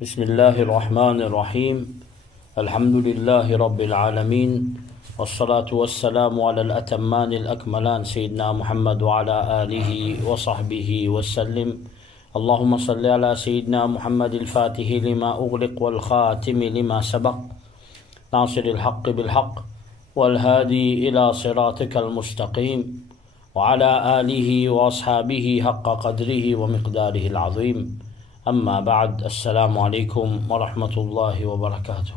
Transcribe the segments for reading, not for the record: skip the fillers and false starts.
بسم الله الرحمن الرحيم الحمد لله رب العالمين والصلاة والسلام على الأتمان الأكملان سيدنا محمد وعلى آله وصحبه وسلم اللهم صل على سيدنا محمد الفاتح لما أغلق والخاتم لما سبق ناصر الحق بالحق والهادي إلى صراطك المستقيم وعلى آله وأصحابه حق قدره ومقداره العظيم أما بعد السلام عليكم ورحمة الله وبركاته.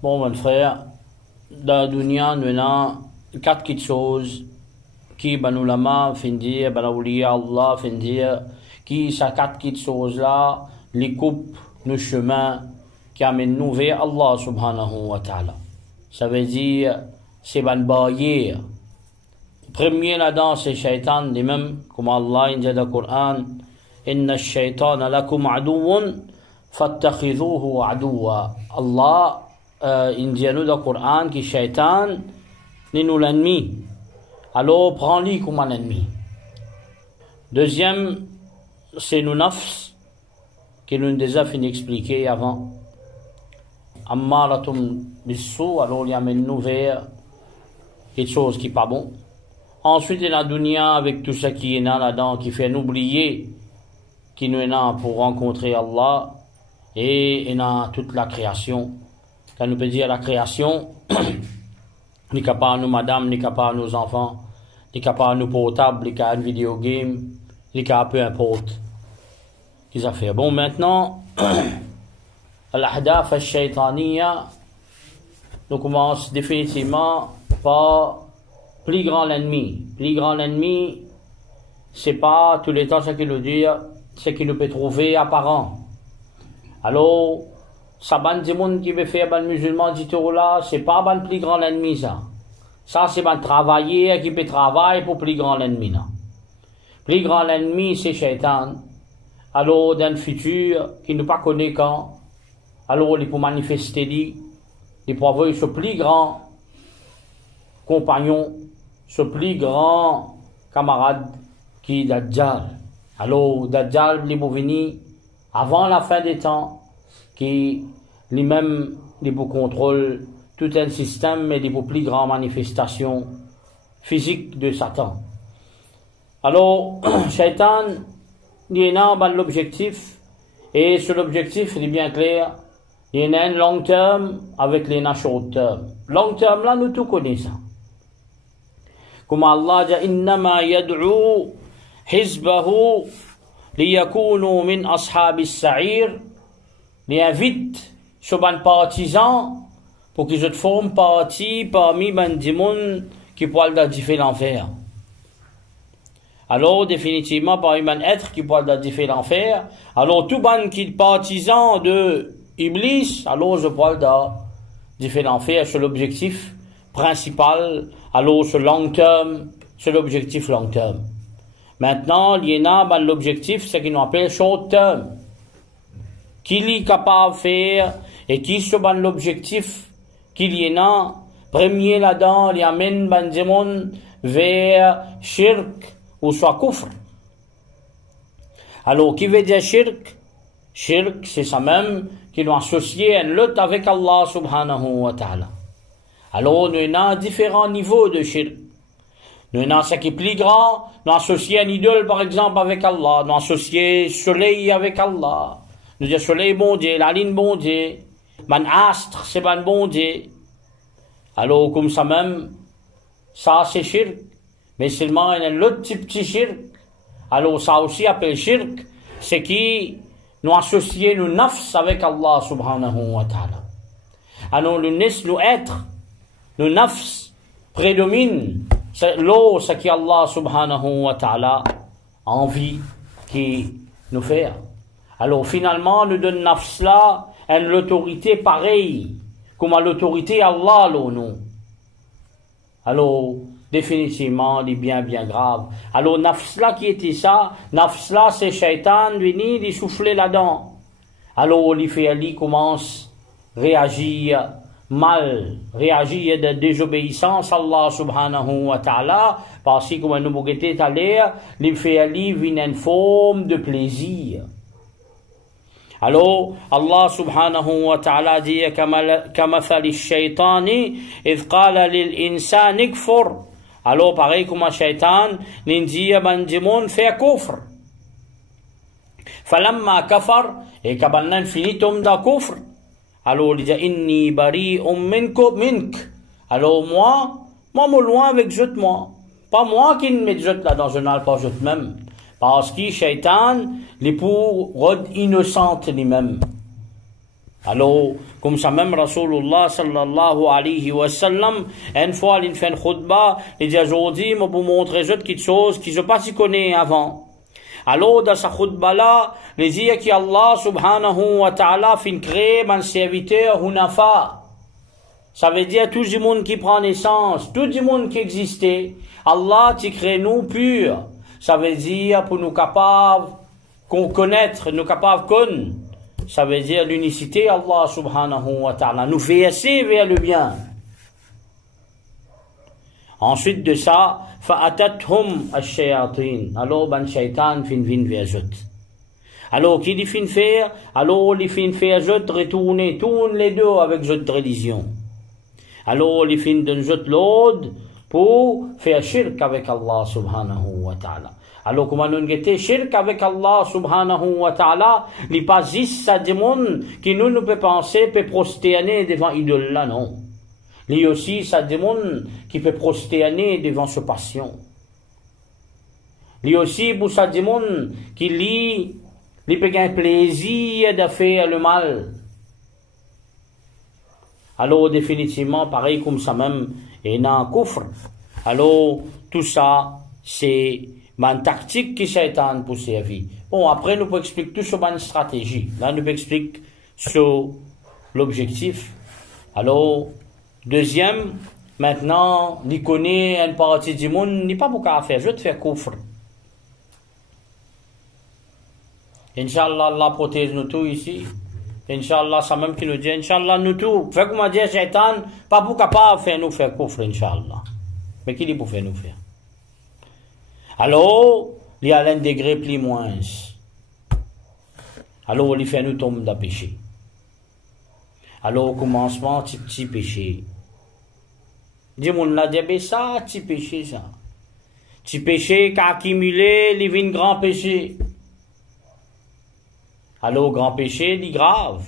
Bon, mon frère, dans la dunya, nous avons quatre petites choses qui, ben, nous l'avons fait dire, ben, Allah fait dire, qui, ces quatre petites choses-là, les coupent nos chemins qui amènent nous vers Allah subhanahu wa ta'ala. Ça veut dire, c'est une barrière. Premier là-dedans, c'est Shaitan, lui-même, comme Allah dit dans le Coran, Inna ash-shaytana lakum aduwwun fattakhidhuhu aduwwa. Allah il dit nous dans le Coran que Shaitan n'est nous l'ennemi. Alors prends-le comme un ennemi. Deuxième, c'est nos nafs que nous déjà fini d'expliquer avant. Ammaratum bis-sou, alors il amène nous vers quelque chose qui n'est pas bon. Ensuite, il y a la dunya avec tout ce qui est là-dedans qui fait nous oublier qui nous est là pour rencontrer Allah, et il y a toute la création. Quand nous peut dire la création, ni capable nos madame, ni capable nos enfants, ni capable nos portables, ni capable vidéo game, ni capable peu importe. Qu'ils a fait. Bon, maintenant, al-ahdaf al-shaytaniya, nous commence définitivement par plus grand l'ennemi. Plus grand l'ennemi, c'est pas tous les temps ce qu'il nous dit, c'est qu'il nous peut trouver apparent. Alors, ça ban du monde qui veut faire ban musulman dit là, c'est pas ban plus grand l'ennemi ça. Ça c'est ban travailler qui peut travailler pour plus grand l'ennemi là. Plus grand l'ennemi c'est Shaitan. Alors dans le futur qui ne pas connaît quand, alors il peut manifester lui, il peut avoir ce plus grand compagnon, ce plus grand camarade qui est Dajjal. Alors, Dajjal, il est venu avant la fin des temps, qui lui-même, il contrôle tout un système et les plus grandes manifestations physiques de Satan. Alors, Shaitan, il y a un l'objectif, et sur l'objectif, il est bien clair, il y en a un long terme avec les short term. Long terme, là, nous tout connaissons. Comme Allah dit, innama yad'u Hizbahu liyakunu min ashabis sa'ir, il invite ce ban partisans pour qu'ils se forment partie parmi ban du monde qui pourra d'adifer l'enfer. Alors définitivement parmi ban être qui pourra d'adifer l'enfer, alors tout ban qui partisans de Iblis, alors je pourra d'adifer l'enfer, c'est l'objectif principal, alors ce long terme, c'est l'objectif long terme. Maintenant, il y a l'objectif, c'est qu'il nous appelle short term. Qu'il est capable de faire, et qui se ban l'objectif qu'il y a, premier là-dedans, il amène ban du monde vers shirk, ou soit kufr. Alors, qui veut dire shirk? Shirk, c'est ça même, qui nous associe à une lutte avec Allah subhanahu wa ta'ala. Alors, nous avons différents niveaux de shirk. Nous avons ce qui est plus grand, nous associer un idole par exemple avec Allah, nous associer soleil avec Allah, nous dire soleil bon Dieu, la lune bon Dieu, man astre c'est ban bon Dieu. Alors comme ça même, ça c'est shirk, mais seulement il y a l'autre type de shirk. Alors ça aussi appelle shirk, c'est qui nous associer nos nafs avec Allah subhanahu wa ta'ala. Alors nous être, nos nafs prédominent. C'est l'eau, ce qui Allah subhanahu wa ta'ala a envie qui nous fait. Alors finalement, nous donne nafs là une autorité pareille, comme à l'autorité Allah nous. Alors, définitivement, il est bien grave. Alors nafs là qui était ça, nafs là c'est Shaitan venu, il souffler là-dedans. Alors, il commence à réagir mal, réagir de désobéissance à Allah subhanahu wa ta'ala, parce que comme nous avons à l'air, il fait une forme de plaisir. Alors, Allah subhanahu wa ta'ala dit كَمَثَلِ الشَّيْطَانِ إِذْ قَالَ لِلْإِنسَانِ اكْفُرْ. Alors, pareil comme un shaitan, l'India bandimon fait kufr. فَلَمَّا كَفَرْ, et kabannan finitum da kufr. Alors, il dit إِنِّي بَرِيءٌ مِنْكَ. Alors, moi, me loin avec jute, moi. Pas moi qui me jette là dans un al, pas jute même. Parce que shaitan, les pour rod innocente lui-même. Alors, comme ça même, Rasulullah sallallahu alayhi wa sallam, une fois, il fait une khutbah, il dit aujourd'hui, moi, pour montrer quelque chose qui je pas si connais avant. Alors, dans sa khutbah là, il dit qu'Allah subhanahu wa ta'ala fin créer un serviteur hunafa. Ça veut dire tout le monde qui prend naissance, tout le monde qui existait. Allah, tu crées nous purs. Ça veut dire pour nous capables qu'on connaître, nous capables qu'on. Ça veut dire l'unicité Allah subhanahu wa ta'ala nous fait assez vers le bien. Ensuite de ça, fa'atathum ash-shayatin. Alors ban shaitan fin vin vers eux. Alors qui dit fin faire? Alors les fin faire eux retourner tourne les deux avec eux religion. Alors les fin d'un eux l'autre pour faire shirk avec Allah subhanahu wa ta'ala. Alors comment nous guetter shirk avec Allah subhanahu wa ta'ala, les pas ça des monde qui nous peut penser peut prosterner devant idole là non. Lui aussi ça des monde qui peut prosterner devant ce passion. Lui aussi pour ça des monde qui peut gagner plaisir de faire le mal. Alors définitivement pareil comme ça même et dans kufr. Alors tout ça c'est une tactique qui Shaitan pour servir. Bon, après, nous pouvons expliquer tout sur une stratégie. Là, nous pouvons expliquer sur l'objectif. Alors, deuxième, maintenant, il connaît une partie du monde, n'est pas beaucoup à faire, je vais te faire kufr. Inch'Allah, Allah protège nous tous ici. Inch'Allah, ça même qui nous dit, Inch'Allah, nous tous. Fait comme on dit, Shaitan, pas beaucoup capable de faire nous faire kufr, Inch'Allah. Mais qui dit pour faire nous faire? Alors, il y a un degré plus moins. Alors, il fait nous tomber dans le péché. Alors, au commencement, petit péché. Dis-moi, on a dit, ça, petit péché, ça. Petit péché qui a accumulé, il vient grand péché. Alors, grand péché, il est grave.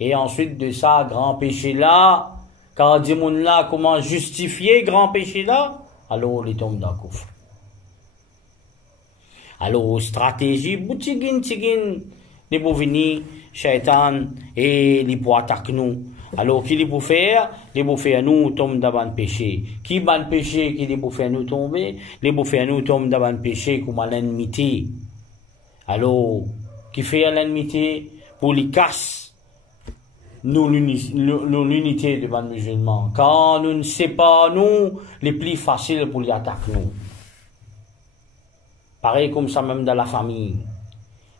Et ensuite de ça, grand péché là, quand dis-moi là, comment justifier grand péché là, alors, il tombe dans le coffre. Alors, stratégie, boutigin, les pour venir, shaitan, et les pour attaquer nous. Alors, qui les pour faire? Les pour faire nous tomber dans le péché. Qui va le péché, qui les pour faire nous tomber? Les pour faire nous tomber dans le péché comme à l'ennemité. Alors, qui fait l'ennemité? Pour les casses, nous l'unité devant les musulmans. Quand nous ne savons pas, nous, les plus faciles pour les attaquer nous. Pareil comme ça même dans la famille.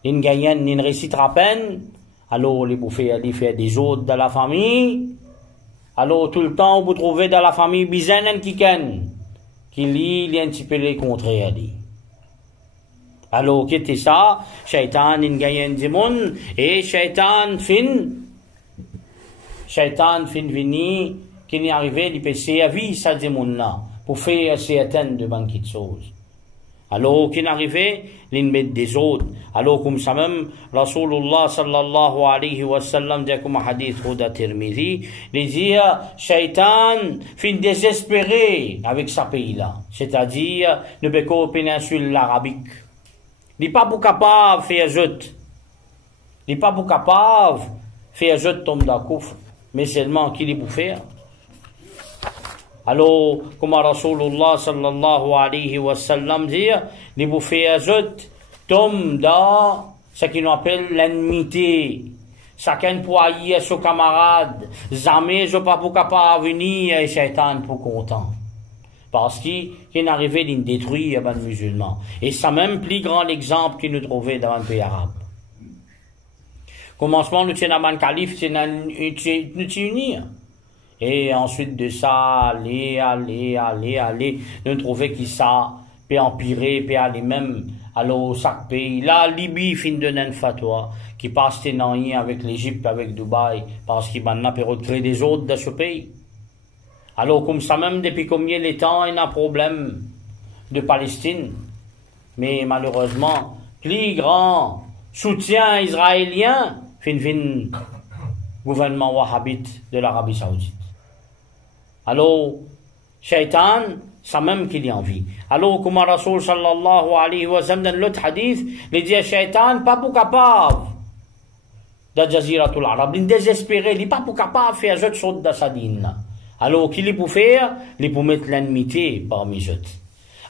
Une gagnante, une récitera peine, alors les bouffées, aller faire des autres dans la famille. Alors tout le temps, vous trouvez dans la famille bizaine qui lit, il y a un petit peu les contraires. Alors, qu'est-ce ça? Shaitan, une gagnante du monde, et Shaitan fin venir, qui n'est arrivé, il peut servir ça du monde là, pour faire certaines de banquiers de choses. Alors, qui n'arrivait, il met des autres. Alors, comme ça même, Rasulullah sallallahu alayhi wa sallam, dit comme un hadith Rouda Tirmidhi, il dit, Shaitan fin désespéré avec sa pays-là. C'est-à-dire, ne peut qu'au péninsule arabique. Il n'est pas pour capable de faire jeûte. Il n'est pas pour capable de faire jeûte tombe dans le coffre. Mais seulement, qui est pour faire? Alors, comme Rasulullah sallallahu alayhi wa sallam dit, les bouffées azote tombent dans ce qu'on appelle l'ennemité. Chacun pour haïr son camarade. Jamais je pas pour capable venir et Shaitan pour content. Parce qu'il est arrivé de détruire les musulmans. Et ça même plus grand exemple qu'il nous trouvait dans le pays arabe. Commencement, nous tenons un calife, c'est nous unir. Et ensuite de ça, aller, nous trouver que ça peut empirer, peut aller même Alors, chaque pays, la Libye fin de une fatwa, qui passe rien avec l'Égypte, avec Dubaï, parce qu'il va créer des autres dans ce pays. Alors, comme ça même, depuis combien de temps, il y a un problème de Palestine. Mais malheureusement, plus grand soutien israélien, gouvernement wahhabite de l'Arabie Saoudite. Alors, Shaitan, ça même qu'il y a envie. Alors, comme Rasoul sallallahu alayhi wa sallam, dans l'autre hadith, il dit à Shaitan, pas pour capable de Jaziratul Arab, il est désespéré, il n'est pas pour capable de faire autre chose de sa dîne. Alors, qu'il est pour faire? Il est pour mettre l'enmité parmi eux.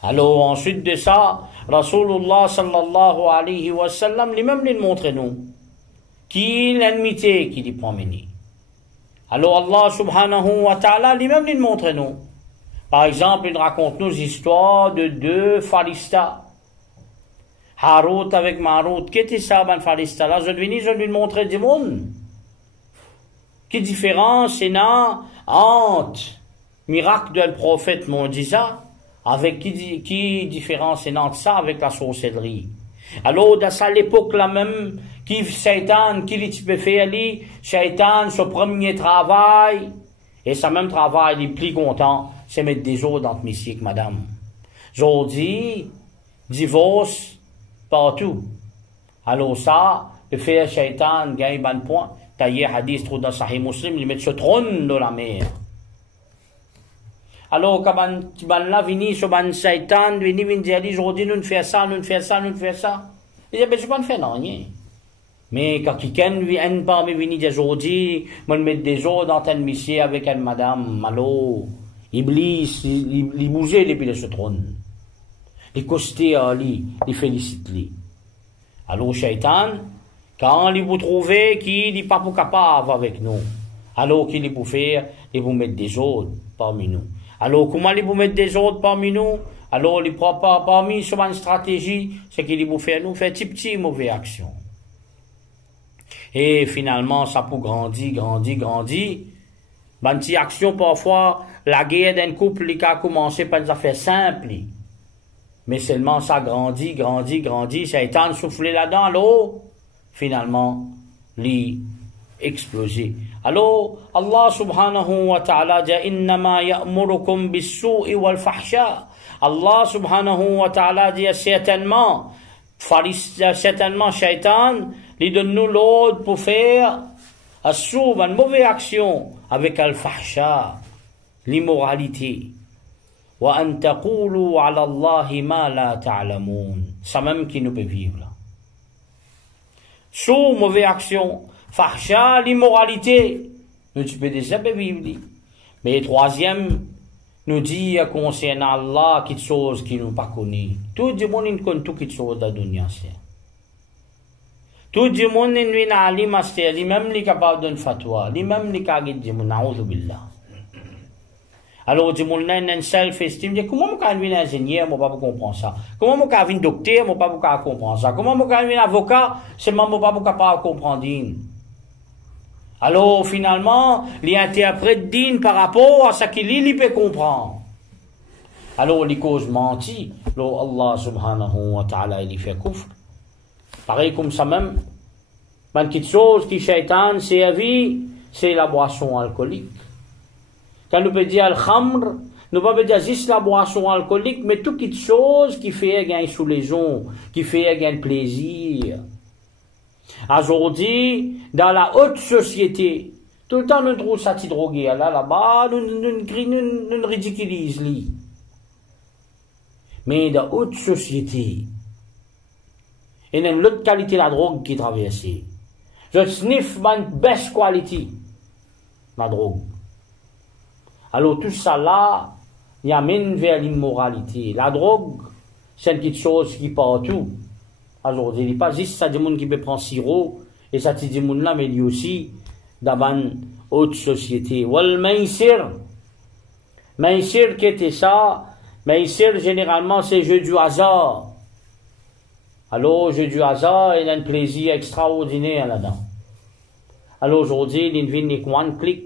Alors, ensuite de ça, Rasulullah sallallahu alayhi wa sallam, lui-même, il montre nous, qui est l'enmité qui lui promène. Alors, Allah subhanahu wa ta'ala, lui-même, il montre nous. Par exemple, il raconte nous l'histoire de deux pharistas. Harut avec Marut. Qu'est-ce que ça, ben pharista là? Je vais montrer du monde. Quelle différence il y a entre miracle du prophète Mondisa avec qui différence il y a entre ça avec la sorcellerie. Alors, dans ça, l'époque là même, qui Satan, qui il peut faire, Satan, son premier travail, et ça même travail, il est plus content, c'est mettre des autres dans le mystique, madame. Aujourd'hui, divorce, partout. Alors ça, le faire Shaitan gagne ban point. D'ailleurs, hadith trouve dans Sahih Muslim, il met ce trône dans la mer. Alors, quand ban là vini sur ban Shaitan, vini dire aujourd'hui nous fait ça, nous fait ça, nous fait ça. Il dit ben je pas faire rien. Mais quand quelqu'un vient parmi vini dire aujourd'hui, moi mettre des autres dans tel mission avec elle madame, alors Iblis, il bougeait depuis ce trône. Il costait à lui, il félicite lui. Alors, Shaitan, quand il vous trouvez qu'il n'est pas capable avec nous, alors qu'il est pour faire, il vous mettre des autres parmi nous. Alors, comment il vous mettre des autres parmi nous? Alors, il prend pas parmi sur une stratégie, c'est qu'il vous fait nous faire petit mauvaise action. Et finalement, ça peut grandir. Une petite action, parfois, la guerre d'un couple, qui a commencé par des affaires simples. Mais seulement ça grandit, Shaitan soufflé là-dedans, alors, finalement, l'y explosé. Alors, Allah subhanahu wa ta'ala dit, innama ya'murukum bis-su'i wal-fahsha. Allah subhanahu wa ta'ala dit, certainement, Shaitan, lui donne-nous l'ordre pour faire une mauvaise action avec al-fahsha, l'immoralité. Wa an taqulu ala Allahi ma la ta'lamun. Ça même qui nous peut vivre là. Sous mauvaise action, fahsha, l'immoralité, nous tu peux déjà vivre. Mais troisième, nous dit concernant Allah quelque chose qui nous pas connu. Tout le monde ne connaît tout quelque chose dans la dunya. Tout le monde ne n'a alim aster, lui-même n'est capable d'une fatwa, lui-même n'est capable de dire na'udhu billah. Alors, du monde n'a une self-esteem, comment moi quand un ingénieur, moi pas comprendre ça. Comment moi quand un docteur, moi pas comprendre ça. Comment moi quand un avocat, c'est moi pas capable de comprendre. Alors, finalement, il interprète din par rapport à ce qu'il peut comprendre. Alors, les causes menties, alors Allah subhanahu wa ta'ala, il fait kufr. Pareil comme ça même, une petite chose qui Shaitan servi, c'est la boisson alcoolique. Quand nous peut dire al-khamr, nous ne pouvons pas dire juste la boisson alcoolique, mais toute petite chose qui fait gagner sous les gens, qui fait gagner plaisir. Aujourd'hui, dans la haute société, tout le temps nous trouvons ça qui drogué là-bas, nous ridiculisons. Mais dans la haute société, il y a une autre qualité de la drogue qui traverse. Je sniff une best quality, la drogue. Alors tout ça là, il amène vers l'immoralité. La drogue, c'est une petite chose qui partout. Aujourd'hui, il n'est pas juste ça des gens qui peut prendre sirop, et ça des gens là, mais il y a aussi dans une haute société. Wal maïsir. Maïsir, qui était ça? Maïsir, généralement, c'est jeu du hasard. Alors, jeu du hasard, il y a un plaisir extraordinaire là-dedans. Alors aujourd'hui, il y a une clic.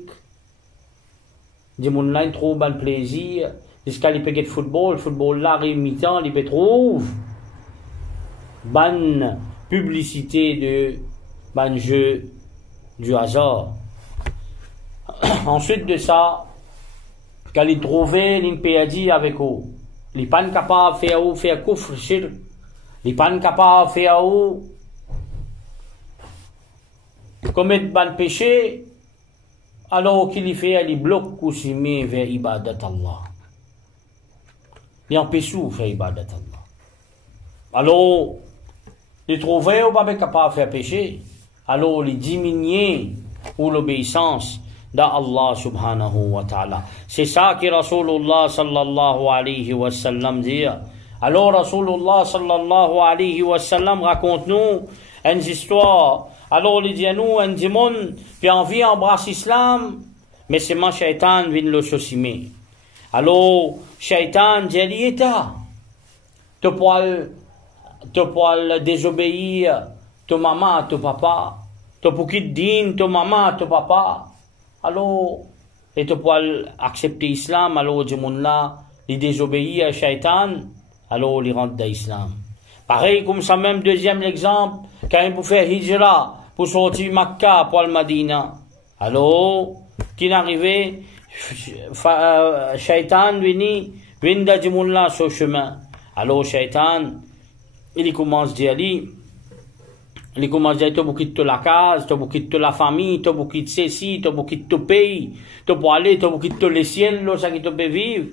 Des gens là, ils trouvent un plaisir. Jusqu'à les paquets de football là, arrive mi-temps, ils peuvent trouver. ban publicité de ban jeu du hasard. Ensuite de ça, quand il trouvait l'impéadi avec eux, il n'est pas capable de faire kufr, shirk, il n'est pas capable de faire commettre ban péché, alors qu'il fait, il bloque ou s'y met vers ibadat Allah. Il empêche de faire ibadat Allah. Alors, il trouvait ou pas capable de faire péché, alors il diminue ou l'obéissance d'Allah subhanahu wa ta'ala. C'est ça que Rasulullah sallallahu alayhi wa sallam dit. Alors Rasulullah sallallahu alayhi wa sallam raconte-nous une histoire. Alors il dit à nous, un démon, puis envie embrasser l'islam, mais c'est mon shaitan vient le saucimer. Alors, shaitan dit, il est là. Tu peux désobéir, ton maman, ton papa, tu peux quitter din, ton maman, ton papa. Alors, et tu peux accepter l'islam, alors le monde là, il désobéit à shaitan, alors il rentre dans l'islam. Pareil comme ça même, deuxième exemple, quand il peut faire hijra, pour sortir Makkah pour le Madina. Alors, qui est arrivé, shaitan vient dans le monde là, sur le chemin. Alors, shaitan, il commence à dire, il commence à dire, tu peux quitter la case, tu peux quitter la famille, tu peux quitter ceci, tu peux quitter le pays, tu peux aller, tu peux quitter le ciel, là, ça qui te peut vivre.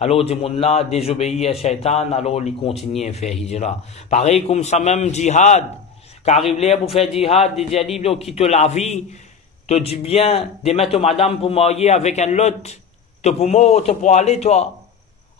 Alors, le monde là, désobéit à shaitan, alors il continue à faire hijra. Pareil comme ça même, djihad. Car il est pour faire djihad, il dit, quitte la vie, te dis bien, de mettre madame pour marier avec un lot, te pour mort, te pour aller, toi.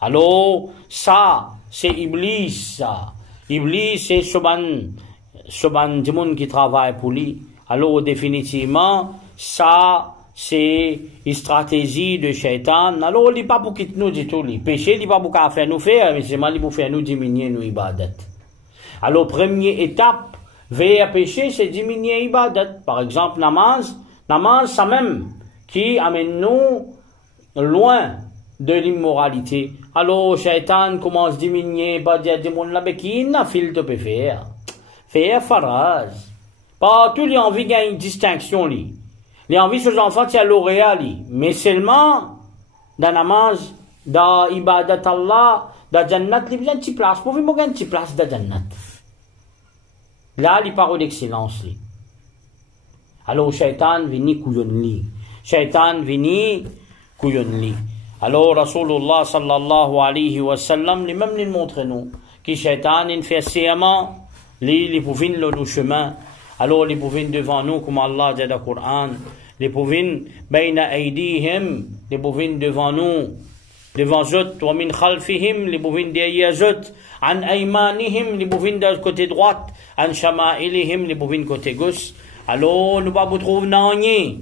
Alors, ça, c'est Iblis, ça. Iblis, c'est Soban du monde qui travaille pour lui. Alors, définitivement, ça, c'est une stratégie de shaitan. Alors, il n'est pas pour quitter nous du tout. Le péché, il n'est pas pour faire nous faire, mais c'est mal pour faire nous diminuer nos ibadat. Alors, première étape vers péché, c'est diminuer ibadat. Par exemple, namaz, ça même, qui amène nous loin de l'immoralité. Alors, shaitan commence à diminuer, dire du monde là, mais qui n'a fil de faire? Faire faraz. Pas tout, il a envie de gagner une distinction, lui. Il a envie, ces enfants, qui a lauréat, lui. Mais seulement, dans namaz, dans ibadat Allah, dans jannat, il y a une petite place. Pour vous, il y a une petite place dans jannat. Là, il parle d'excellence, lui. Alors, shaitan vini couillonne-li. Shaitan vini couillonne-li. Alors, Rasulullah sallallahu alayhi wa sallam, lui-même, il montre nous, que shaitan, il fait sciemment, les pouvines le chemin. Alors, les pouvines devant nous, comme Allah dit dans le Coran, les pouvines, bayna aydihim, les pouvines devant nous, devant eux, wa min khalfihim, les pouvines derrière eux, an aymanihim, les pouvines de côté droite, an shama'ilihim, les pouvines côté gauche. Alors, nous ne pouvons pas trouver rien,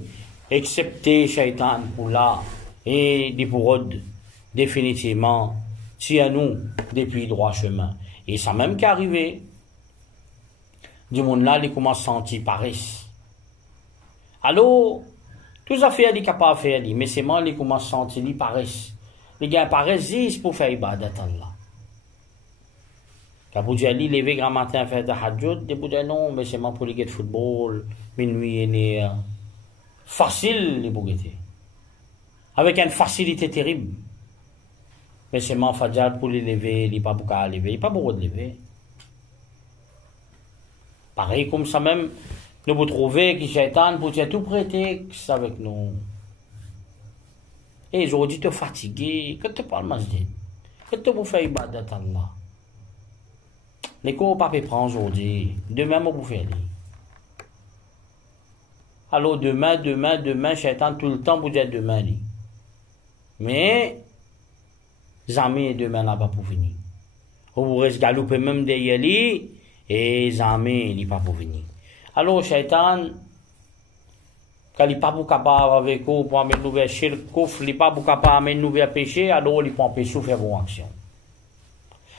excepté shaitan pour là, et des pour définitivement, si à nous, depuis droit chemin. Et ça même qu'arrivé, du monde là, il commence à sentir paresse. Alors, tout ça fait, il est capable de faire, mais c'est moi, il commence à sentir paresse. Les gars paresse pour faire ibadat Allah. Quand vous dites, lever grand matin faire de hajjud, vous dites non, mais c'est moi pour les gars de football, minuit et né. Facile, les bouguetés. Avec une facilité terrible. Mais c'est moi, Fadjal, pour les lever, il n'est pas beaucoup à lever, il n'est pas beaucoup de lever. Pareil comme ça même, nous vous trouvez que shaitan pour tout prétexte avec nous. Et aujourd'hui, tu es fatigué, que tu parles masjid, que tu vous fais ibadat Allah. Les cours pas prendre aujourd'hui, demain, vous faire aller. Alors demain, shaitan tout le temps vous dit demain. Mais, jamais demain là pas pour venir. Vous restez galopé même derrière lui, et jamais il n'est pas pour venir. Alors, shaitan, quand il n'est pas capable avec vous pour amener nous vers shirk, il n'est pas capable d'amener nous vers péché, alors il peut empêcher de faire bonne action.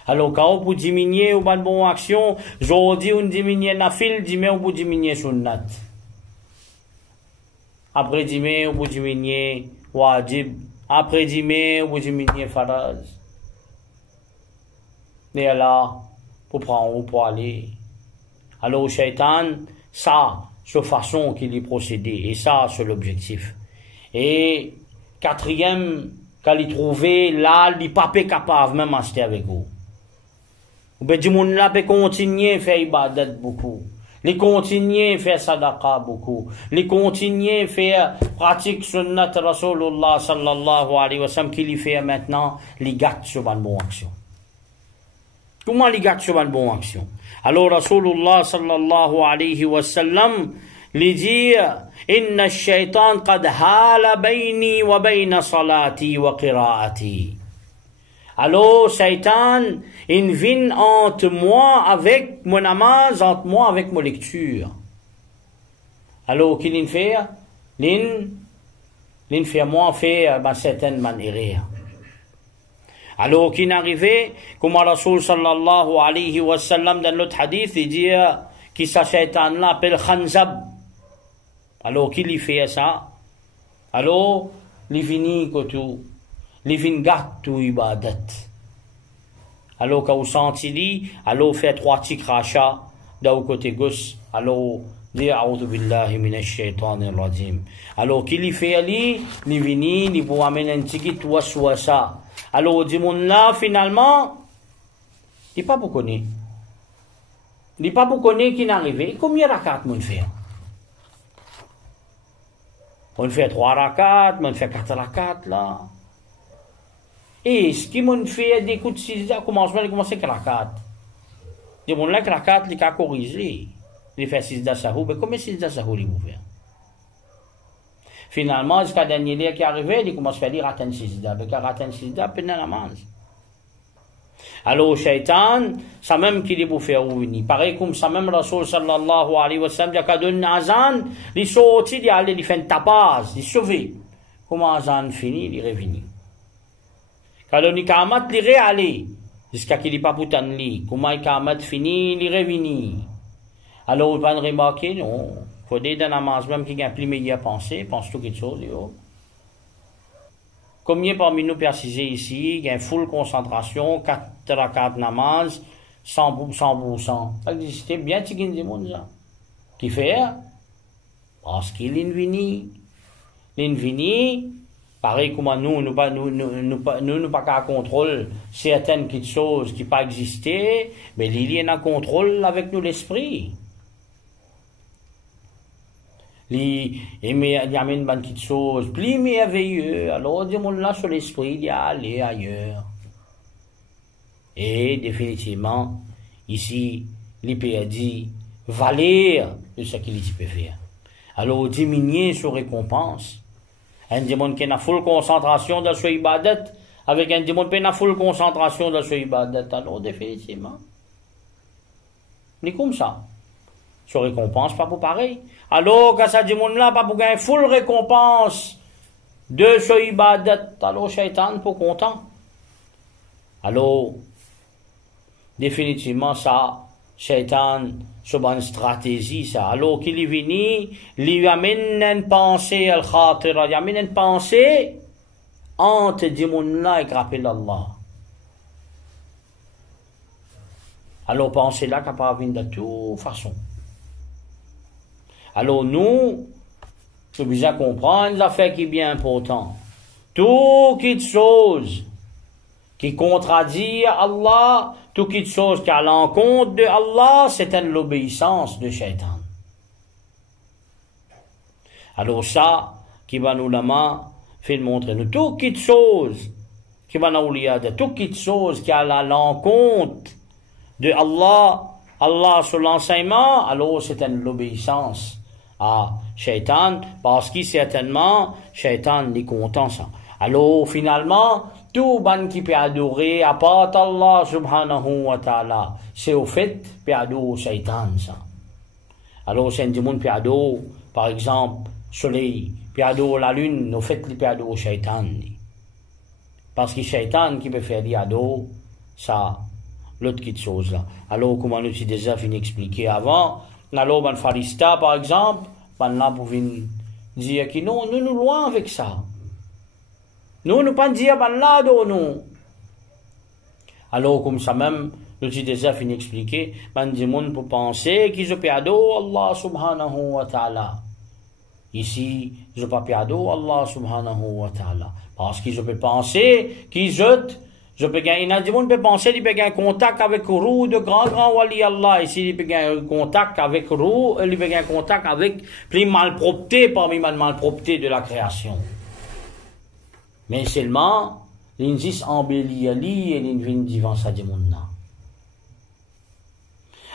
Alors, quand on peut diminuer ou pas de bonne action, aujourd'hui on diminue nafil, demain on peut diminuer sunnat. Après demain on peut diminuer wajib. Après demain on peut diminuer faraz. Et là, pour prendre ou pour aller. Alors, Shaitan, ça, c'est façon qu'il y procédé, et ça, c'est l'objectif. Et, quatrième, qu'elle y trouvé, là, il n'est pas capable même d'acheter avec vous. Ou bien, du monde là peut continuer à faire ibadat beaucoup. Les continuer à faire sadaqa beaucoup. Les continuer à faire pratique sunnat Rasulullah sallallahu alayhi wa sallam qu'il y fait maintenant, les gâte sur une bonne action. Comment les gâte sur une bonne action? Alors Rasulullah sallallahu alayhi wa sallam lui dit Inna ash-shaytan qad hala bayni wa bayna salati wa qira'ati. Alors, Shaitan, il vient entre moi avec mon namaz, entre moi avec mon lecture. Alors, qu'il fait? Il fait moi faire certaines manières. Alors, qu'il arrivait, comme Rasul sallallahu alayhi wa sallam, dans l'autre hadith, il dit que ce Shaitan-là appelle Khanzab. Alors, qu'il fait ça? Alors, il finit que tout. Les vingat ou ibadat. Alors, quand vous sentez, alors, fait 3 petits crachats, d'un côté gauche, alors, dit, A'udhu billahi minash shaitanir rajim. Alors, qu'il y fait ali, les vini, les pour amener un petit waswasa. Alors, dit, mon là, finalement, il n'est pas pour connaître. Il n'est pas pour connaître qui n'arrive. Combien de rakats, mon fait? On fait 3 rakats, on fait 4 rakats, là. Et ce qui m'a fait des coups de sida, commencement, il commence avec la 4. Il m'a dit que la 4, il a corrigé. Il fait sida sahou, mais comment sida sahou, il vous fait? Finalement, jusqu'à dernier lieu qui est arrivé, il commence à faire dire raten sida. Mais quand raten sida, il la mange. Alors, Shaitan, ça même qu'il est pour faire revenir. Pareil comme ça même, Rasul sallallahu alayhi wa sallam, il a donné azan, il sorti, il allait, il fait une tapage, il sauvé. Comment azan fini, il est revenu. Quand on y kamat, il est allé, jusqu'à qu'il n'y ait pas poutan li. Comment il kamat fini, il est revenu. Alors, on va remarquer, non. Il faut des namaz même qui a plus meilleure pensée, pense tout quelque chose, yo. Combien parmi nous précisés ici, il y a une full concentration, 4 rakats namaz, 100%. Ça existe bien, tu gagnes des mondes, ça. Qui fait? Parce qu'il est venu. L'invini, pareil comme nous pas qu'à contrôle certaines petites choses qui pas existé, mais il y a un contrôle avec nous l'esprit. Il y a une bonne petite chose, plus merveilleux, alors dis-moi là sur l'esprit, il y a aller ailleurs. Et définitivement, ici, l'IP a dit, valer de ce qu'il peut faire. Alors diminuer sa récompense. Un démon qui a full concentration dans ce ibadat, avec un démon qui a full concentration dans ce ibadat, alors définitivement. Mais comme ça. Sa récompense, pas pour pareil. Alors, quand ça démon-là, pas pour gagner full récompense de ce ibadat, alors Shaitan, pour content. Alors, définitivement, ça, Shaitan, c'est une stratégie, ça. Alors qu'il est venu, il amène une pensée, al-khatira, il amène une pensée entre démon-là et rappel Allah. Alors, pensée là, capable de toute façon. Alors, nous devons comprendre l'affaire qui est bien important. Toute chose qui contredit Allah, toute chose qui a l'encontre de Allah, c'est l'obéissance de Shaitan. Alors ça, qui va nous la main, fait montrer nous toute chose qui va nous lier, toute chose qui a l'encontre de Allah, Allah sur l'enseignement, alors c'est l'obéissance à Shaitan, parce que certainement, Shaitan est content ça. Alors finalement, tout ban qui peut adorer à part Allah subhanahu wa ta'ala, c'est au fait peut adorer Shaitan ça. Alors c'est un démon peut adorer, par exemple, soleil, peut adorer la lune, au fait il peut adorer Shaitan. Parce que Shaitan qui peut faire adorer ça, l'autre petite chose là. Alors comme on a déjà fini d'expliquer avant, alors ban farista par exemple, ban là pour venir dire que non, nous loin avec ça. Nous pas dire ban là de nous. Alors comme ça même, Nous avons déjà fini d'expliquer, ben, du monde pour penser qu'ils ont perdu Allah subhanahu wa ta'ala. Ici, ils n'ont pas perdu Allah subhanahu wa ta'ala. Parce qu'ils ont pensé qu'ils ont, il y a des gens qui peuvent penser qu'ils peuvent contact avec Rou de grand wali Allah. Ici, ils peuvent contact avec Rou, ils peuvent contact avec les malpropretés parmi les malpropretés de la création. Mais seulement, ils disent embelli Ali et ils viennent devant ça du monde.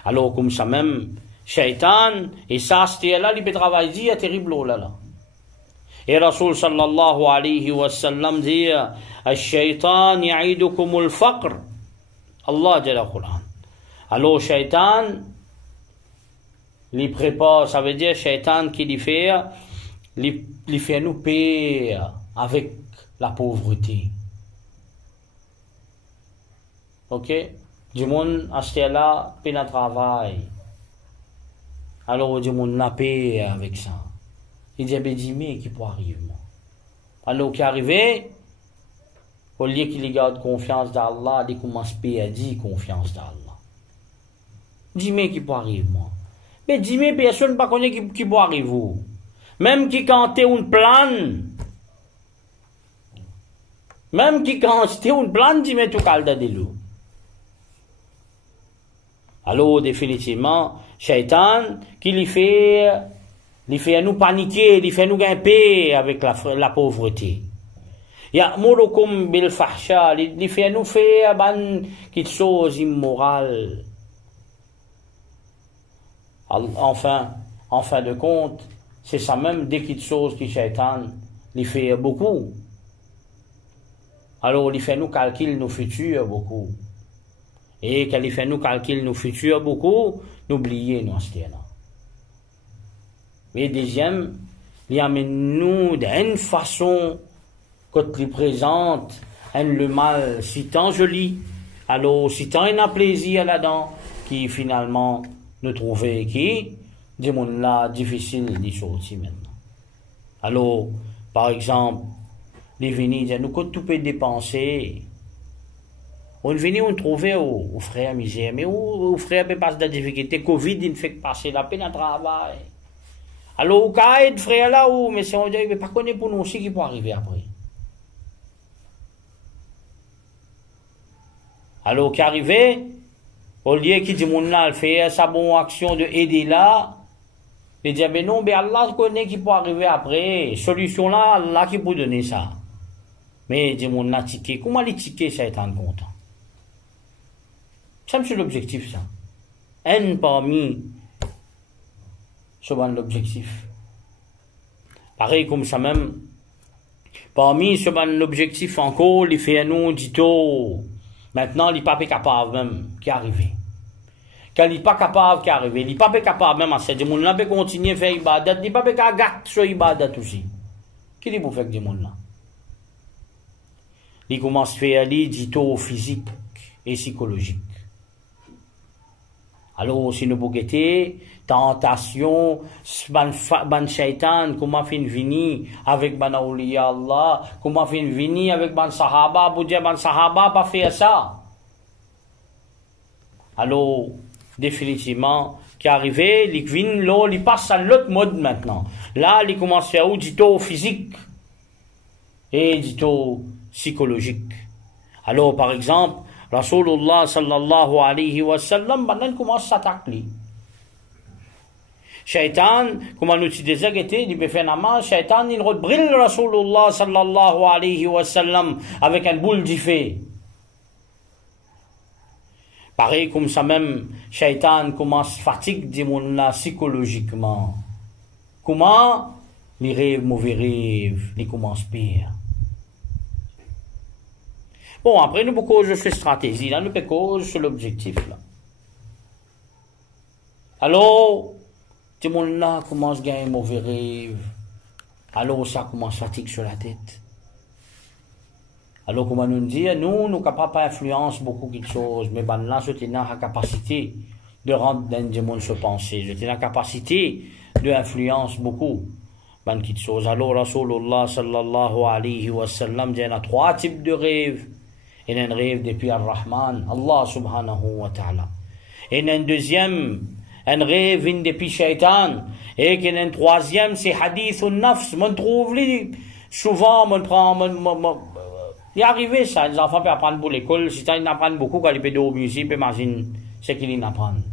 Alors, comme ça même, Shaitan, et ça, c'était là, il peut travailler, c'est terrible, là. Et Rasul sallallahu alayhi wa sallam dit, Shaitan ya'idukum al-faqr. Allah dit dans le Coran. Alors, Shaitan, il prépare, ça veut dire, Shaitan qui lui fait nous payer avec la pauvreté. Ok? Du monde, à ce là, peine à travail. Alors, du monde, la paix avec ça. Il dit, ben, dis-moi qui peut arriver, moi. Alors, qui est arrivé, au lieu qu'il garde confiance dans Allah, il commence à perdre confiance dans Allah. Dis-moi qui peut arriver, moi. Mais dis-moi, personne ne connaît qui peut arriver. Même qui quand une plane, même qui quand une plane, dis-moi tout calme de l'eau. Alors, définitivement, Shaitan, qui lui fait nous paniquer, lui fait nous grimper avec la pauvreté. Ya'murukum bil fahsha, lui fait nous faire quelque chose immoral. En fin de compte, c'est ça même des petites choses que Shaitan lui fait beaucoup. Alors, il fait nous calculer nos futurs beaucoup. Et quand il fait nous calculer nos futurs beaucoup, n'oubliez nous en ce là. Mais deuxième, il amène nous d'une façon quand il présente le mal si tant joli, alors si tant il a plaisir là-dedans, qui finalement nous trouvait qui, du monde là difficile de sortir maintenant. Alors, par exemple, les venir dire nous quand tout peut dépenser. On vient on trouver aux frères misère, mais aux frères peut passer des difficultés, Covid il fait passer la peine à travail. Alors, au cas de frère là, mais si on dit, mais pas connaître pour nous aussi qui peut arriver après. Alors, qui arrive, au lieu qu'il dit, mon là, fait sa bonne action de aider là, il dit, mais non, mais Allah connaît qui peut arriver après. Solution là, Allah qui peut donner ça. Mais il dit, mon là, ticket, comment les tickets, ça est en compte? Ça, c'est l'objectif, ça. Un parmi, c'est l'objectif. Pareil comme ça même, parmi ce l'objectif encore, il fait un nom d'ito. Maintenant, il n'est pas capable même qui arrive. Quand il n'est pas capable qui arrive, il n'est pas capable même à ce monde là peut continuer à faire ibadat, il n'est pas capable de faire ibadat aussi. Qui dit pour faire des monde là? Il commence à faire d'ito physique et psychologique. Alors, si nous bougons, tentation, ban shaitan, comment fin venir avec ban awliya Allah, comment fin venir avec ban sahaba, pour dire ban sahaba pas faire ça. Alors, définitivement, qui est arrivé, il passe à l'autre mode maintenant. Là, il commence à faire dito physique et dito psychologique. Alors, par exemple, Rasulullah sallallahu alayhi wa sallam, maintenant commence à s'attaquer. Shaitan, comme nous disons, il peut faire namaz, Shaitan, il rebrille Rasulullah sallallahu alayhi wa sallam avec une boule de feu. Pareil comme ça même, Shaitan commence à fatiguer des monde là psychologiquement. Comment? Les rêves, mauvais rêves, les commencent pire. Bon, après, nous, beaucoup de stratégie, là, nous, cause sur l'objectif, là. Alors, tout le monde là commence à gagner un mauvais rêve. Alors, ça commence à fatiguer sur la tête. Alors, comment nous dire, nous, nous sommes capables d'influencer beaucoup de choses, mais ben là, je tenais la capacité de rendre dans le monde se penser. Je tenais la capacité d'influencer beaucoup. Ben, de choses. Alors, Rasulullah sallallahu alayhi wa sallam dit, il y a 3 types de rêves. Il y a un rêve depuis Ar-Rahman, Allah subhanahu wa ta'ala. Il y a un deuxième, un rêve depuis Shaitan. Et il y a un troisième, c'est Hadith al-Nafs. On trouve souvent, on prend, il est arrivé ça, les enfants peuvent apprendre pour l'école, si ils apprennent beaucoup quand ils peuvent au musée, ils imaginent ce qu'ils apprennent.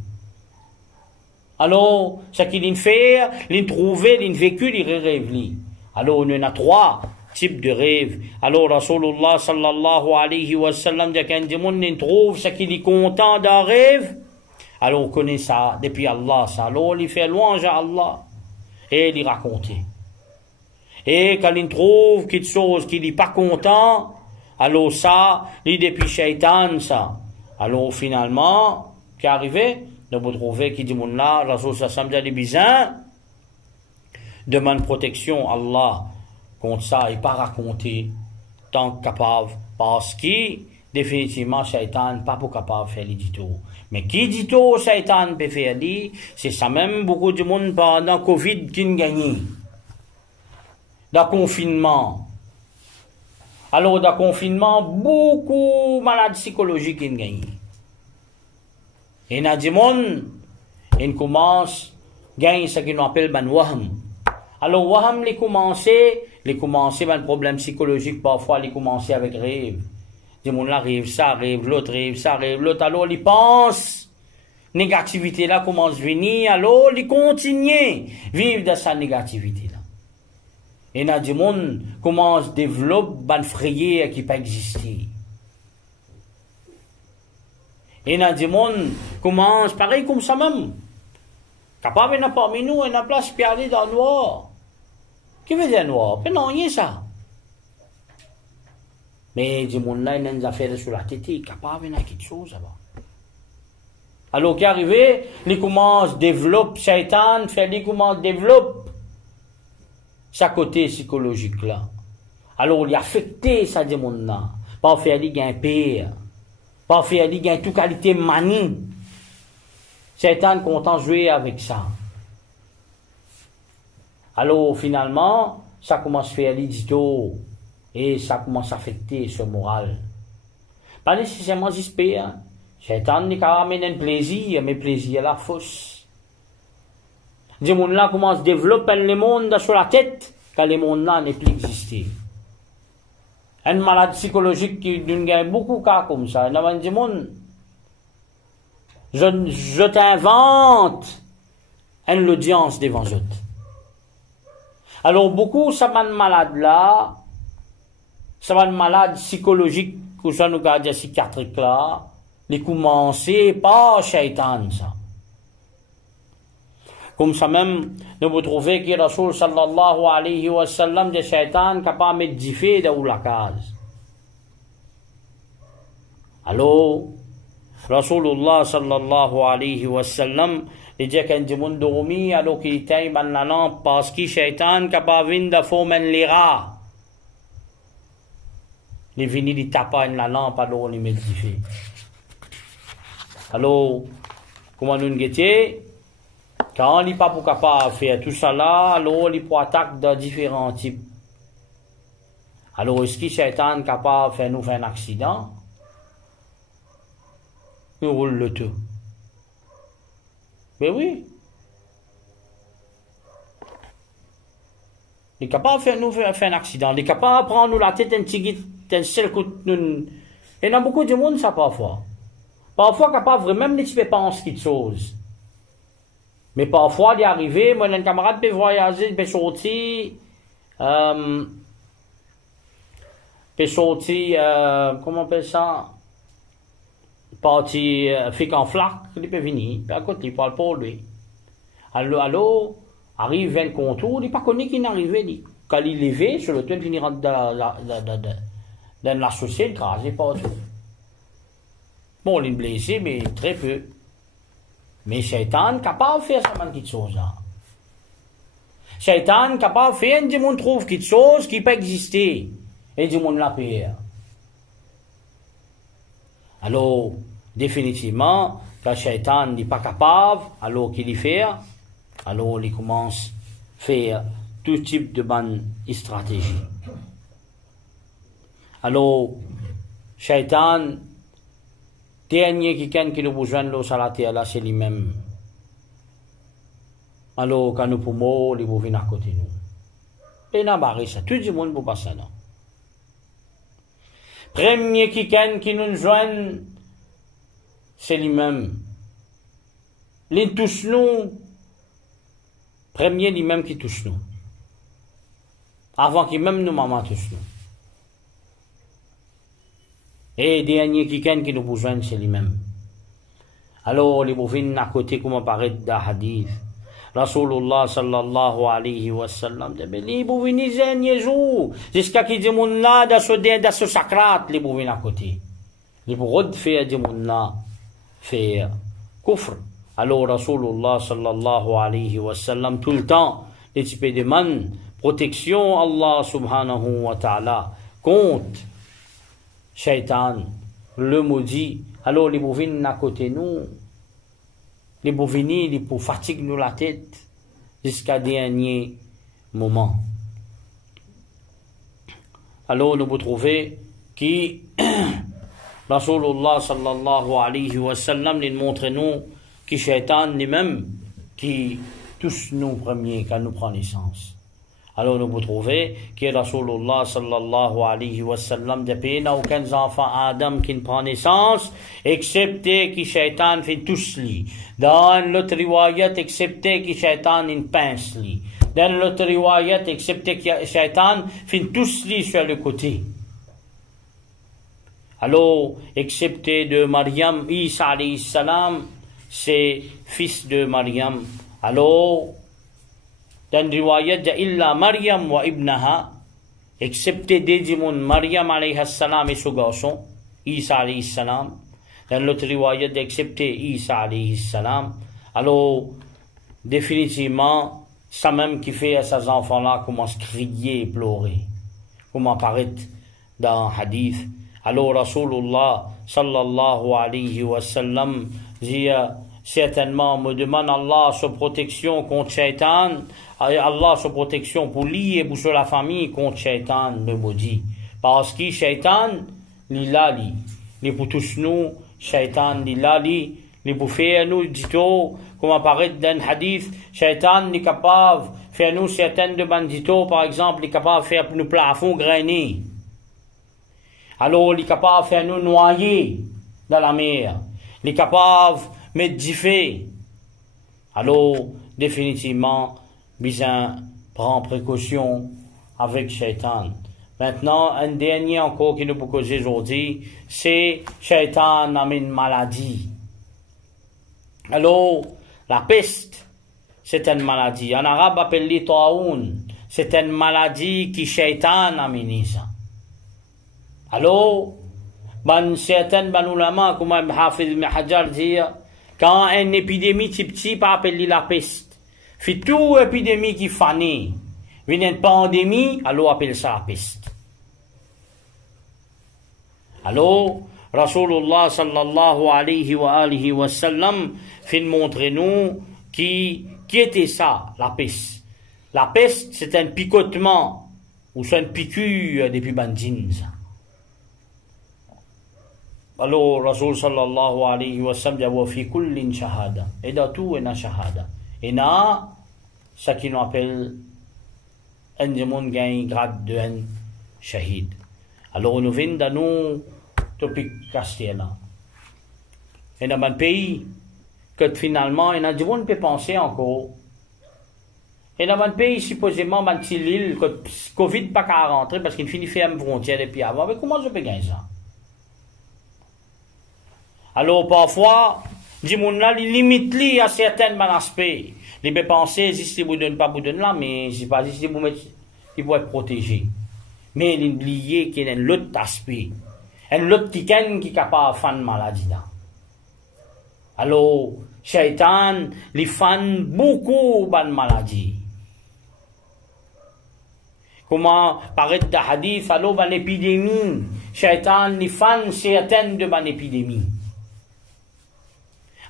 Alors, ce qu'ils font, ils trouvent, ils vécu, ils rêvent. Alors, on en a trois types de rêves. Alors, Rasulullah sallallahu alayhi wa sallam, dit qu'un démon, il trouve ce qu'il est content d'un rêve. Alors, on connaît ça depuis Allah, ça. Alors, il fait louange à Allah. Et il raconte. Et quand il trouve quelque chose qu'il n'est pas content, alors ça, il depuis Shaitan, ça. Alors, finalement, qu'est arrivé? Nous vous trouvez qui dit mon là, Rasul sallam dit bizarre, demande protection à Allah contre ça et pas raconter tant que capable parce que définitivement Shaitan pas pour capable de faire l'édito. Mais qui dit tout Shaitan peut faire dit, c'est ça même beaucoup de monde pendant Covid qui ont gagné. Dans confinement. Alors dans confinement, beaucoup de malades psychologiques qui ont gagné. Et il y a des gens qui commencent à gagner ce qu'on appelle le waham. Alors, waham, les commencer un problème psychologique, parfois, les commencer avec rêve. Des gens là rêvent ça, rêvent l'autre, rêvent ça, rêvent l'autre. Alors, ils pensent, négativité là commence à venir, alors, ils continuent à vivre dans cette négativité là. Et il y a des gens qui commencent à développer une frayeur qui peut exister. Et il y a des gens qui commencent pareil comme ça même. Capable de parmi nous, il y a place pour aller dans le noir. Qui veut dire noir? Mais non, rien ça. Mais des gens là, ils ont des affaires sur la tête, capable de quelque chose là-bas. Alors, qui est arrivé, ils commencent à développer, Shaitan, ils commencent à développer sa côté psychologique là. Alors, il a affecté ça des gens là. Pas faire des gains pire. Pas faire des gains toute qualité manie. Shaitan content de jouer avec ça. Alors, finalement, ça commence à faire l'édito et ça commence à affecter ce moral. Pas nécessairement j'espère. Shaitan n'est qu'à amener un plaisir, mais plaisir la fausse. Les gens là commencent à développer le monde sur la tête, quand le monde là n'est plus existé. Un malade psychologique qui gagne beaucoup de cas comme ça. Il y a des gens, je t'invente une audience devant eux. Alors, beaucoup, ça va être malade là, ça va être malade psychologique, que ça nous garde psychiatrique là, les commencer par Shaitan, ça. Comme ça même, nous vous trouvez que Rasul sallallahu alayhi wa sallam de Shaitan capable de differ dans la case. Alors, Rasulullah sallallahu alayhi wa sallam, il dit qu'un du monde dormi, alors qu'il était dans la lampe, parce que Shaitan capable de former l'ira. Il vient de taper dans la lampe, alors il met diffé. Alors, comment nous guetter? Quand on n'est pas capable de faire tout ça là, alors il peut attaquer de différents types. Alors, est-ce que Shaitan est capable de faire nous faire un accident? Il roule le tout. Mais oui. Il est capable de faire nous faire un accident. Il est capable de prendre nous la tête un seul coup de... Il y a beaucoup de monde ça parfois. Parfois capable vraiment même de penser quelque chose. Mais parfois, il est arrivé, moi, un camarade peut voyager, peut sortir, comment on appelle ça? Partir, fait qu'en flac, il peut venir, puis à côté, il parle pour lui. Alors, arrive un contour, il n'est pas connu qu'il est arrivé, quand il est levé, sur le toit, il rentre dans la société, il crase partout. Bon, il est blessé, mais très peu. Mais Shaitan est capable de faire ça, quelque chose là. Shaitan est capable de faire, du monde trouve quelque chose qui peut exister. Et du monde la pire. Alors, définitivement, quand Shaitan n'est pas capable, alors qu'il y fait, alors il commence à faire tout type de bonnes stratégies. Alors, Shaitan, dernier qui nous besoin de salati Allah, c'est lui-même. Alors, quand nous pouvons, il venir à côté de nous. Et n'a barré ça. Tout le monde peut passer là. Premier qui nous joigne, c'est lui-même. Il touche nous. Premier lui-même qui touche nous. Avant qu'il même nous maman touche nous. Et dernier qui nous rejoint, c'est lui-même. Alors, les bovines à côté, comme apparaît dans le hadith. Rasulullah sallallahu alayhi wa sallam, les bovines zen jour, jusqu'à qu'il dit mon là, dans ce sacrat, les bovines à côté. Les bovines faire du mon là, faire kufr. Alors, Rasulullah sallallahu alayhi wa sallam, tout le temps, les types de man, protection Allah subhanahu wa ta'ala, contre Shaitan, le maudit. Alors, les bovines à côté nous, les bovines, ils pour fatiguer nous la tête jusqu'à dernier moment. Alors, nous pouvons trouver que Rasulullah sallallahu alayhi wa sallam nous montre nous que Shaitan lui-même qui touche nous premiers quand nous prenons naissance. Alors nous pouvons trouver que Rasulullah sallallahu alayhi wa sallam depuis n'a aucun enfant Adam qui ne prend naissance excepté que Shaitan fait tous lui. Dans l'autre riwayat excepté que Shaitan une pince lui. Dans l'autre riwayat excepté que Shaitan fait tous lui sur le côté. Alors excepté de Maryam, Isa alayhi salam, c'est fils de Maryam. Alors dans riwayat illa Maryam wa ibnaha, excepté Dédimoun, Maryam alayhi salam et son garçon, Isa alayhi salam. Dans l'autre riwayat excepté Isa alayhi salam. Alors, définitivement, ça même qui fait à ces enfants-là commence à crier et pleurer. Comme apparaît dans le hadith. Alors, Rasulullah sallallahu alayhi wa sallam dit certainement, me demande Allah sa protection contre Shaitan, Allah sa protection pour lui et pour la famille contre Shaitan, le maudit. Parce que Shaitan, il est pour tous nous, Shaitan, il est pour faire nous, dit-on, comme apparaît dans le hadith, Shaitan est capable de faire nous certaines de bandito, par exemple, il est capable de faire pour nous plafonds grainés. Alors, il est capable de faire nous noyer dans la mer. Il est capable mettre du feu. Alors, définitivement, bien prend précaution avec Shaitan. Maintenant, un dernier encore qui nous peut causer aujourd'hui, c'est Shaitan amène maladie. Alors, la peste, c'est une maladie. En arabe, appelé ta'oun. C'est une maladie qui Shaitan amène ça. Alors, certains ulama, comme Hafiz ibn Hajar dit, quand une épidémie petit pas appelée la peste, fait toute épidémie qui fanée, vient une pandémie, alors appelle ça la peste. Alors, Rasulullah sallallahu alayhi wa sallam fait montrer nous qui était ça, la peste. La peste, c'est un picotement, ou c'est une piqûre depuis bandine, ça. Alors, Rasul sallallahu alayhi wa sallam dit wa fi kullin shahada. Et dans tout, il y a shahada. Et là, ce qui nous appelle un démon gagne grade de un shahid. Alors, nous venons dans nos topics castellans. Et dans un pays, que finalement, il y a des gens qui peuvent penser encore. Et dans un pays, supposément, dans l'île, que Covid pas qu'à rentrer parce qu'il finit de faire une frontière depuis avant. Mais comment je peux gagner ça? Alors, parfois, dit mon là, il limite li à certains aspects. Il peut penser, si vous donne pas, vous donne là, mais c'est pas si vous mettez, il faut être protégé. Mais il oublie qu'il y a un autre aspect. Un autre qui est capable de faire une maladie là. Alors, Shaitan, il fait beaucoup de maladies. Comment paraît dans le hadith, alors, une épidémie. Shaitan, il fait certaines de bonnes épidémies.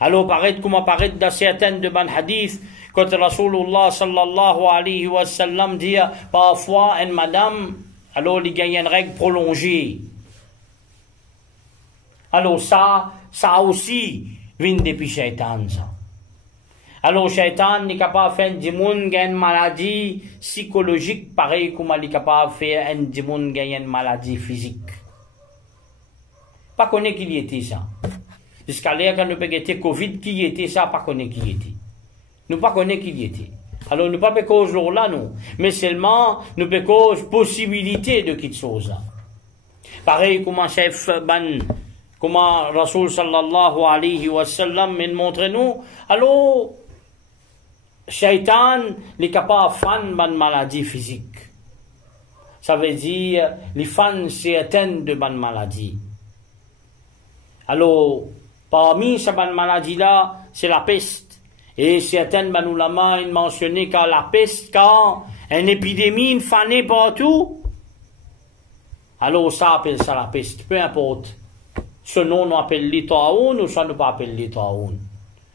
Alors, comme apparaît dans certaines de ban hadith, quand Rasulullah sallallahu alayhi wa sallam dit, parfois, une madame, alors, il gagne une règle prolongée. Alors ça aussi vient depuis Shaitan, ça. Alors Shaitan n'est capable de faire du monde qui a une maladie psychologique, pareil comme il est capable de faire du monde qui a une maladie physique. Pas connaître qui était ça. Jusqu'à l'heure quand nous avons Covid, qui était ça, pas connaître qui était. Nous pas connaître qui était. Alors nous pas cause là nous, mais seulement nous cause possibilité de quelque chose là. Pareil comme chef ban, comment Rasoul sallallahu alayhi wa sallam montre nous. Alors Shaitan est capable de faire une maladie physique. Ça veut dire les fans certaines de bonnes maladies. Alors, parmi ces bonnes maladies-là, c'est la peste. Et certaines banoulamans ont mentionné que la peste, quand une épidémie, une fanée partout, alors ça appelle ça la peste, peu importe. Ce nom nous appelle l'Itaoun ou ça ne pas appelle l'Itaoun.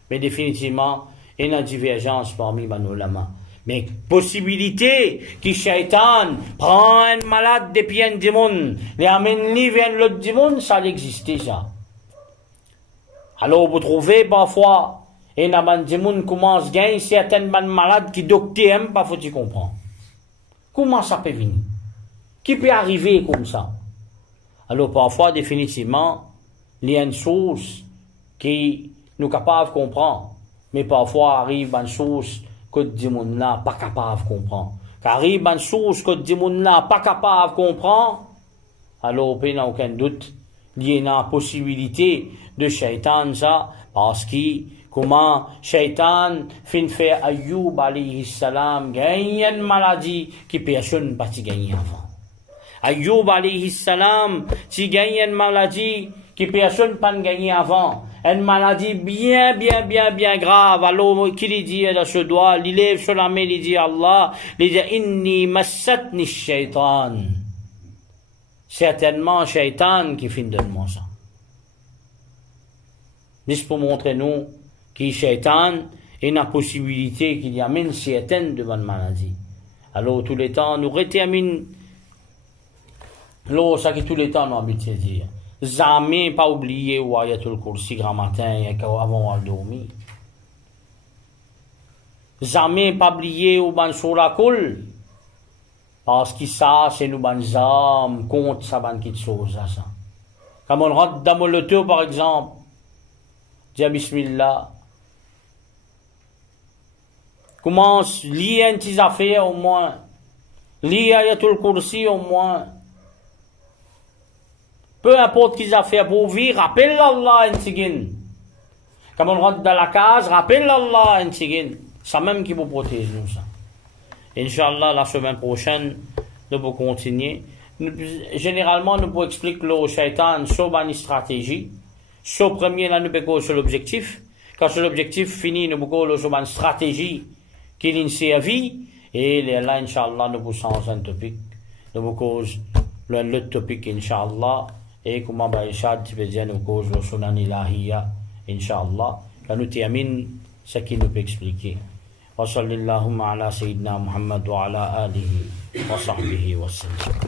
Mais définitivement, il y a une divergence parmi banoulamans. Mais possibilité que Shaitan prend un malade depuis un démon, les amène lui vers l'autre démon, ça existe ça. Alors vous trouvez parfois, et un démon commence à gagner certaines malades qui docteur même pas faut tu comprendre. Comment ça peut venir? Qui peut arriver comme ça? Alors parfois définitivement, il y a une chose qui nous capable de comprendre, mais parfois arrive une chose que le démon là pas capable de comprendre. Car arrive une chose que le démon là pas capable de comprendre, alors il n'y a aucun doute, il y a une possibilité de Shaitan ça, parce que comment Shaitan fin fait Ayyub alayhi salam gagne une maladie qui personne pas gagner avant. Ayyub alayhi salam si gagne une maladie qui personne pas gagné avant. Une maladie bien grave. Alors, qui lui dit dans ce doigt, il lève sur la main, il dit Allah, il dit inni massatni shaitan. Certainement, Shaitan qui finit de moi ça. Juste pour montrer nous que Shaitan a une possibilité qu'il y amène certaines de bonnes maladies. Alors, tous les temps, nous réterminons. Alors, ça qui tous les temps, nous habitons dire. Jamais pas oublier ou ayatul kursi grand matin avant de dormir. Jamais pas oublier ou ban sura kul. Parce que ça, c'est nous ban âmes contre ça ban quelque chose ça. Comme on rentre dans le tour par exemple, dis bismillah. Commence lire une petite affaire au moins. Lire ayatul kursi au moins. Peu importe qu'ils ont fait pour vivre, rappelle Allah en tigin. Quand on rentre dans la case, rappelle Allah en tigin. C'est même qui vous protège nous ça. Inch'Allah, la semaine prochaine, nous pouvons continuer. Généralement, nous pouvons expliquer le Shaitan sur une stratégie. Sur le premier, là, nous pouvons sur l'objectif. Quand c'est l'objectif fini, nous pouvons sur une stratégie qui est servie. Et là, Inch'Allah, nous pouvons changer un topic. Nous pouvons l'autre topic, Inch'Allah. Et comment Baïchad, tu peux dire, nous cause le sunan ilahiyya, Inch'Allah. Quand nous terminons, ce qui nous peut expliquer. Wa sallallahu ala sayyidina Muhammad wa ala alihi wa sahbihi wa sallam.